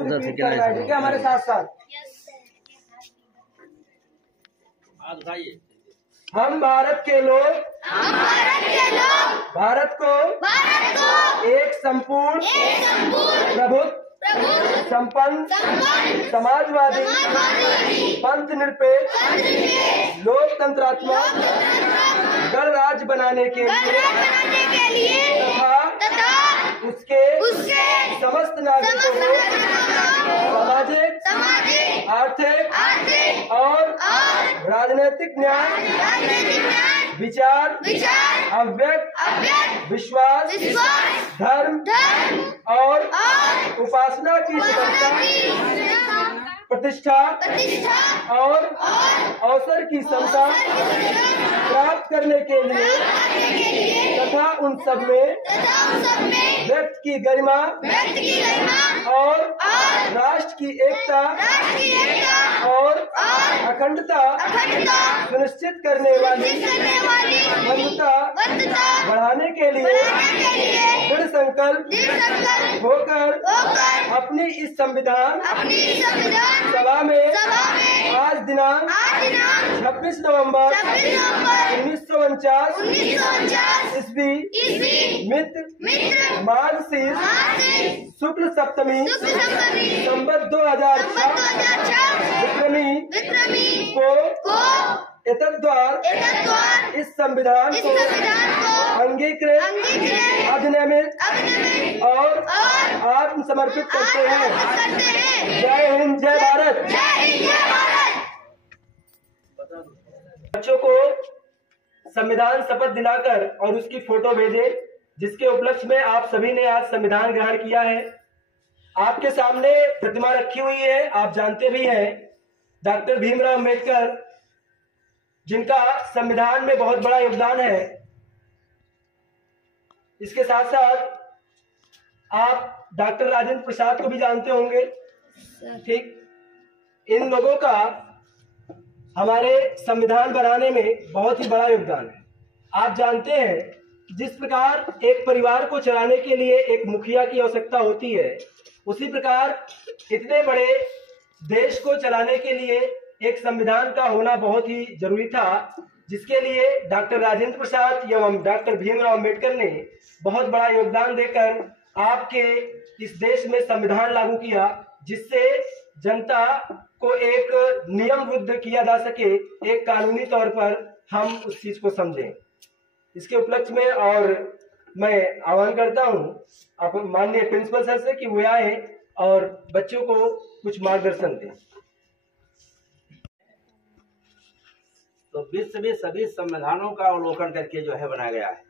खुद रिपीट करना है, ठीक है हमारे साथ साथ। हम भारत के लोग भारत को एक संपूर्ण प्रभुत्व संपन्न समाजवादी पंथ निरपेक्ष लोकतंत्रात्मक गणराज्य बनाने के लिए तथा उसके समस्त नागरिकों को सामाजिक आर्थिक और राजनीतिक न्याय विचार अव्यक्त विश्वास धर्म और उपासना की प्रतिष्ठा और अवसर की समता प्राप्त करने के लिए तथा उन सब में व्यक्ति की गरिमा और राष्ट्र की एकता और अखंडता सुनिश्चित करने वाली बंधुता बढ़ाने के लिए दृढ़ संकल्प होकर अपनी इस संविधान सभा में आज दिनांक 26 नवंबर 1949 ईस्वी मित्र मार्गशीर्ष शुक्ल सप्तमी संवत 2006 विक्रमी को एतद्द्वारा इस संविधान को अंगीकृत अधिनियमित और आत्मसमर्पित करते हैं। जय हिंद, जय भारत। बच्चों को संविधान शपथ दिलाकर और उसकी फोटो भेजे, जिसके उपलक्ष्य में आप सभी ने आज संविधान ग्रहण किया है। आपके सामने प्रतिमा रखी हुई है, आप जानते भी हैं डॉक्टर भीमराव अम्बेडकर, जिनका संविधान में बहुत बड़ा योगदान है। इसके साथ साथ आप डॉक्टर राजेंद्र प्रसाद को भी जानते होंगे, ठीक। इन लोगों का हमारे संविधान बनाने में बहुत ही बड़ा योगदान है। आप जानते हैं कि जिस प्रकार एक परिवार को चलाने के लिए एक मुखिया की आवश्यकता होती है, उसी प्रकार इतने बड़े देश को चलाने के लिए एक संविधान का होना बहुत ही जरूरी था, जिसके लिए डॉक्टर राजेंद्र प्रसाद एवं डॉक्टर भीमराव अम्बेडकर ने बहुत बड़ा योगदान देकर आपके इस देश में संविधान लागू किया, जिससे जनता को एक नियमबद्ध किया जा सके, एक कानूनी तौर पर हम उस चीज को समझें। इसके उपलक्ष्य में और मैं आह्वान करता हूं आप माननीय प्रिंसिपल सर से कि वो आए और बच्चों को कुछ मार्गदर्शन दें। तो विश्व में सभी संविधानों का अवलोकन करके जो है बनाया गया है,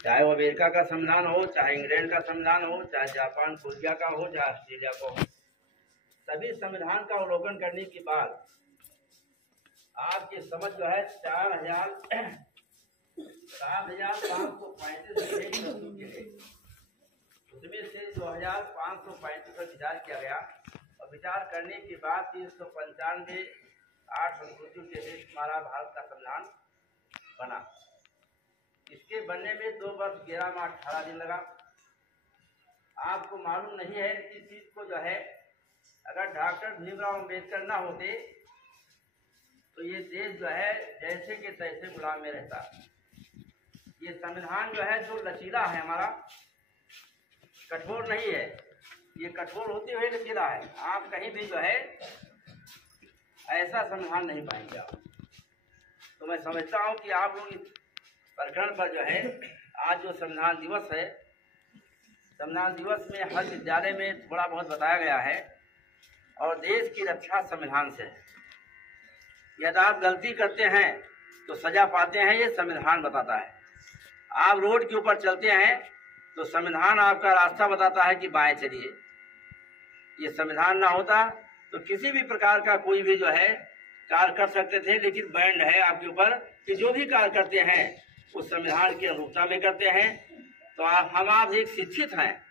चाहे वो अमेरिका का संविधान हो, चाहे इंग्लैंड का संविधान हो, चाहे जापान कोरिया का हो, चाहे ऑस्ट्रेलिया का हो। सभी संविधान का अवलोकन करने के बाद आपकी समझ जो है 4,535 उसमें से 2,535 पर विचार किया गया और विचार करने के बाद 395 8 संशोधित के देश हमारा भारत का संविधान बना। इसके बनने में 2 वर्ष 11 माह 18 दिन लगा। आपको मालूम नहीं है कि इस चीज को जो है अगर डॉक्टर भीमराव अम्बेडकर ना होते तो ये देश जो है जैसे के तैसे गुलाम में रहता। ये संविधान जो है जो लचीला है हमारा, कठोर नहीं है, ये कठोर होते हुए लचीला है। आप कहीं भी जो है ऐसा संविधान नहीं पाएंगे आप। तो मैं समझता हूँ कि आप लोग इस प्रकरण पर जो है आज जो संविधान दिवस है, संविधान दिवस में हर विद्यालय में थोड़ा बहुत बताया गया है और देश की रक्षा संविधान से है। यदि आप गलती करते हैं तो सजा पाते हैं, ये संविधान बताता है। आप रोड के ऊपर चलते हैं तो संविधान आपका रास्ता बताता है कि बाएं चलिए। ये संविधान ना होता तो किसी भी प्रकार का कोई भी जो है कार्य कर सकते थे, लेकिन बैंड है आपके ऊपर कि जो भी कार्य करते हैं उस संविधान की अनुरूपता में करते हैं। तो हम आप एक शिक्षित हैं,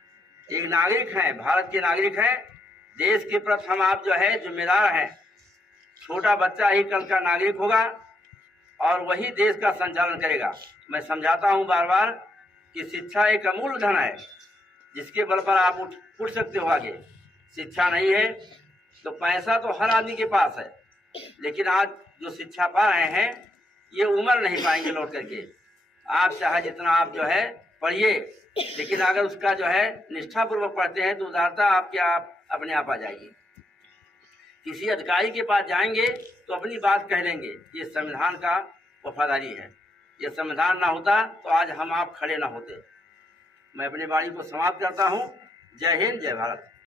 एक नागरिक हैं, भारत के नागरिक हैं। देश के प्रति हम आप जो है जिम्मेदार हैं। छोटा बच्चा ही कल का नागरिक होगा और वही देश का संचालन करेगा। मैं समझाता हूं बार बार कि शिक्षा एक अमूल्य धन है, जिसके बल पर आप उठ सकते हो आगे। शिक्षा नहीं है तो पैसा तो हर आदमी के पास है, लेकिन आज जो शिक्षा पा रहे हैं ये उम्र नहीं पाएंगे लौट करके। आप चाहे जितना आप जो है पढ़िए, लेकिन अगर उसका जो है निष्ठापूर्वक पढ़ते हैं तो उदारता आपके आप अपने आप आ जाएगी। किसी अधिकारी के पास जाएंगे तो अपनी बात कह लेंगे, ये संविधान का वफादारी है। ये संविधान ना होता तो आज हम आप खड़े ना होते। मैं अपनी वाणी को समाप्त करता हूँ। जय हिंद, जय भारत।